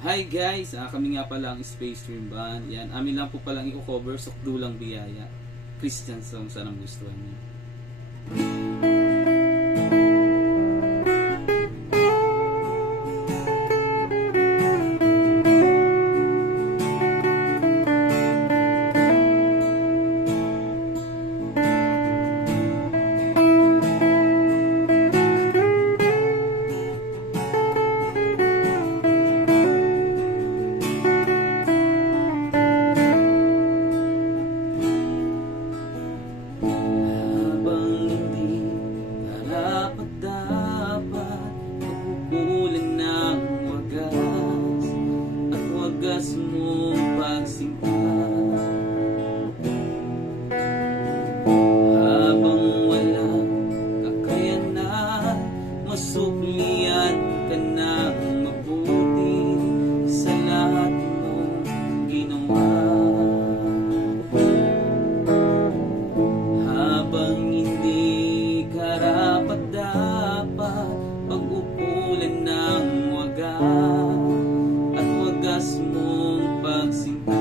Hi guys, kami nga pala ang Space Dream Band. Yan, amin lang po palang i-cover Sukdulang Biyaya. Christian song, sanang gustuhan niyo. Wagas mong pagsinta, habang wala kakayanan, masuklian ka ng mabuti sa lahat mong ginawa. Habang hindi karapat-dapat, pag-upulan ng wagas mong pagsinta,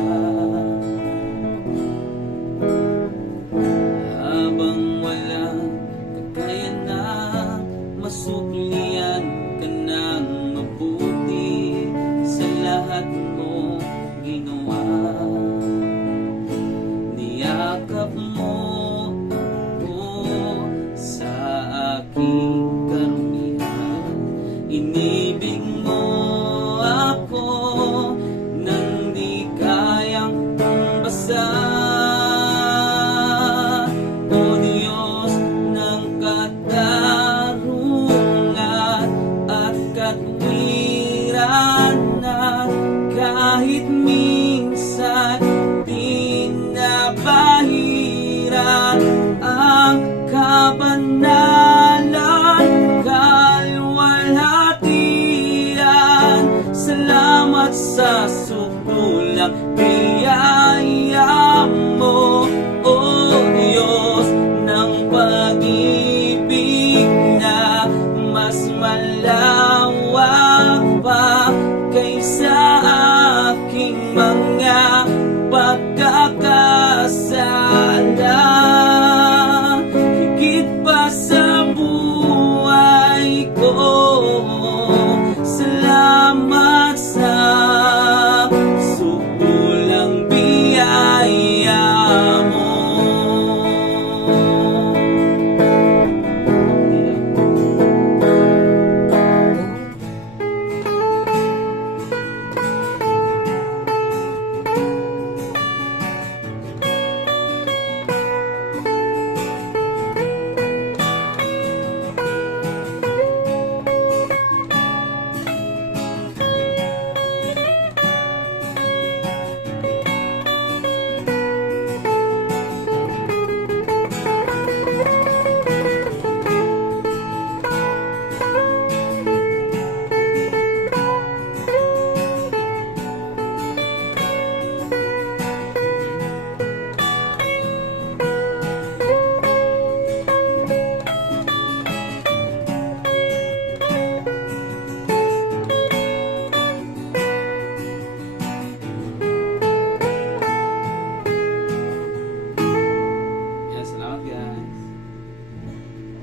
habang walang kakayanan, masuklian ka ng mabuti sa lahat mo ginawa. Niyakap mo ako sa aking karumihan, inibig mo ako nang di kayang tumbasan. O Diyos ng katarungan at katwiran, na kahit minsan di nabahiran ang kabanalan, kaluwalhatian. Salamat sa sukdulang